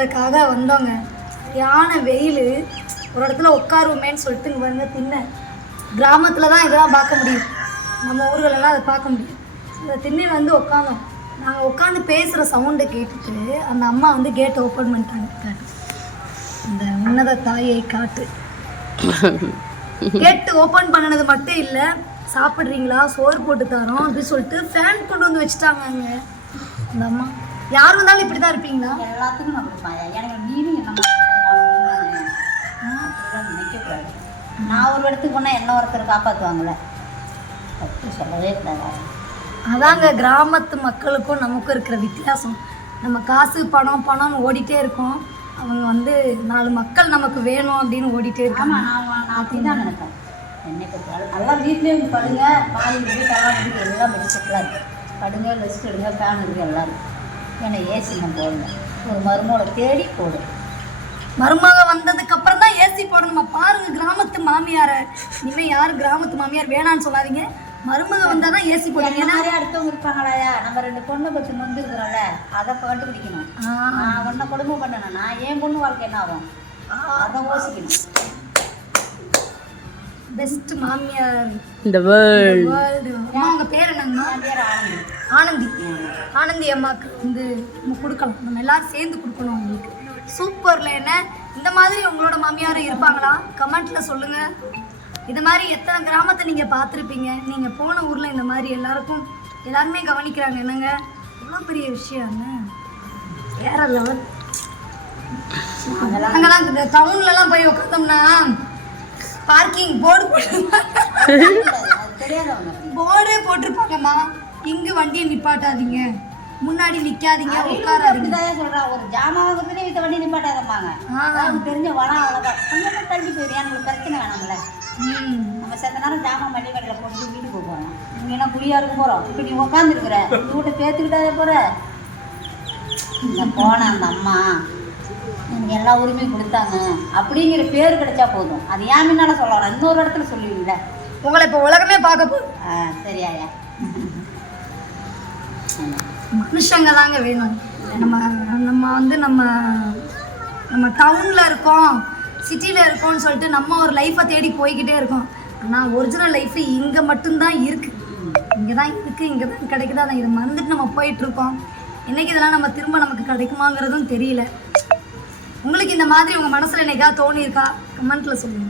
பார்க்குறதுக்காக வந்தோங்க. சரியான வெயில். ஒரு இடத்துல உட்காருவோமேன்னு சொல்லிட்டு இங்கே வந்து திண்ணை. கிராமத்தில் தான் இதெல்லாம் பார்க்க முடியும், நம்ம ஊர்களெல்லாம் அதை பார்க்க முடியும். இந்த திண்ணையில் வந்து உட்காந்தோம். நாங்கள் உட்காந்து பேசுகிற சவுண்டை கேட்டுட்டு அந்த அம்மா வந்து கேட்டை ஓப்பன் பண்ணிட்டாங்க. காட்டு, இந்த உன்னத தாயை காட்டு. கேட்டு ஓப்பன் பண்ணினது மட்டும் இல்லை, சாப்பிட்றீங்களா, சோறு போட்டு தரோம் அப்படின்னு சொல்லிட்டு ஃபேன் கொண்டு வந்து வச்சுட்டாங்க அங்கே அந்த அம்மா. யார் வந்தாலும் இப்படி தான் இருப்பீங்களா? எல்லாத்துக்கும் நான் கொடுப்பேன். எனக்கு நீனும் என்ன நினைக்கக்கூடாது. நான் ஒரு இடத்துக்கு போனால் என்ன ஒருத்தர் காப்பாற்றுவாங்களே, அப்படி சொல்லவே கூடாது. அதாங்க கிராமத்து மக்களுக்கும் நமக்கும் இருக்கிற வித்தியாசம். நம்ம காசு பணம் பணம்னு ஓடிட்டே இருக்கோம், அவங்க வந்து 4 மக்கள் நமக்கு வேணும் அப்படின்னு ஓடிட்டே இருக்காங்க. ஆமாம், நான் அப்படி தான் நினைப்பேன். என்னை பொறுத்த எல்லாம் வீட்லேயே வந்து படுங்க, பாதி வீட்டெல்லாம் இருக்குது, எல்லாம் மெடிசெட்லாம் இருக்குது. படுங்க, ரெஸ்ட் எடுங்க, ஃபேன் இருக்குது, எல்லாம் இருக்குது. ஏன்னா ஏசி நான் போடுங்க, ஒரு மருமகளை தேடி போடு. மருமக வந்ததுக்கு அப்புறம் தான் ஏசி போடணுமா? பாருங்க கிராமத்து மாமியாரை. இனிமேல் யாரும் கிராமத்து மாமியார் வேணான்னு சொல்லாதீங்க. மருமக வந்தால் தான் ஏசி போடுங்க. நிறைய அடுத்தவங்க இருப்பாங்களாயா, நம்ம 2 பொண்ணை பற்றி நொந்துருக்குறோம்ல, அதை கண்டுபிடிக்கணும். நான் ஒன்றை குடும்பம் பண்ணணும்னா என் பொண்ணு வாழ்க்கை என்ன ஆகும், அதை யோசிக்கணும். பெஸ்ட் மாமியார் இந்த வேர்ல்டு. அம்மா உங்க பேர் என்னங்கம்மா? என் பேர் ஆனந்தி. ஆனந்தி. ஆனந்தி அம்மாவுக்கு வந்து நம்ம கொடுக்கலாம், நம்ம எல்லாரும் சேர்ந்து கொடுக்கணும் அவங்களுக்கு. சூப்பர்ல. என்ன இந்த மாதிரி உங்களோட மாமியாரும் இருப்பாங்களா? கமெண்ட்ல சொல்லுங்க. இது மாதிரி எத்தனை கிராமத்தை நீங்க பார்த்துருப்பீங்க, நீங்க போன ஊர்ல இந்த மாதிரி எல்லாருமே கவனிக்கிறாங்க. என்னங்க எவ்வளோ பெரிய விஷயம், வேற லெவல். அங்கெல்லாம் இந்த டவுன்லலாம் போய் உட்காந்தோம்னா பார்க்கிங் போர்டே போட்டிருப்பாங்கம்மா, இங்கு வண்டியை நிப்பாட்டாதீங்க, முன்னாடி நிக்காதீங்க, உட்காராதீங்க. சொல்றா, ஒரு ஜாமாவுக்கு வீட்டை வண்டி நிப்பாட்டாதம்பாங்க. தெரிஞ்ச வளம் அவ்வளோதான், கொஞ்சம் தள்ளி போயிடும். எனக்கு பிரச்சனை வேணாம்ல. நம்ம செத்த நேரம் ஜாமான் வண்டி கடையில் போட்டு வீட்டுக்கு போகிறோம். நீங்க என்ன குடியாருக்கு போகிறோம், இப்போ நீ உட்காந்துருக்குற வீட்டை பேத்துக்கிட்டாதே போகிற. இந்த போன அந்த அம்மா எனக்கு எல்லா உரிமையும் கொடுத்தாங்க அப்படிங்கிற பேர் கிடைச்சா போதும். அது ஏன் முன்னால சொல்லலாம், இன்னொரு இடத்துல சொல்லுவீங்களே. உங்களை இப்போ உலகமே பார்க்க போகுது. சரியாயா? மனுஷங்க தாங்க வேணும். நம்ம வந்து நம்ம டவுனில் இருக்கோம், சிட்டியில் இருக்கோம்னு சொல்லிட்டு நம்ம ஒரு லைஃப்பை தேடி போய்கிட்டே இருக்கோம். ஆனால் ஒரிஜினல் லைஃபு இங்கே மட்டும்தான் இருக்குது. இங்கே தான் இருக்குது, இங்கே தான் கிடைக்குது. அதை இதை மறந்துட்டு நம்ம போயிட்டுருக்கோம். இன்றைக்கி இதெல்லாம் நம்ம திரும்ப நமக்கு கிடைக்குமாங்கிறதும் தெரியல. உங்களுக்கு இந்த மாதிரி உங்கள் மனசில் என்னைக்கா தோணியிருக்கா? கமெண்ட்டில் சொல்லுங்கள்.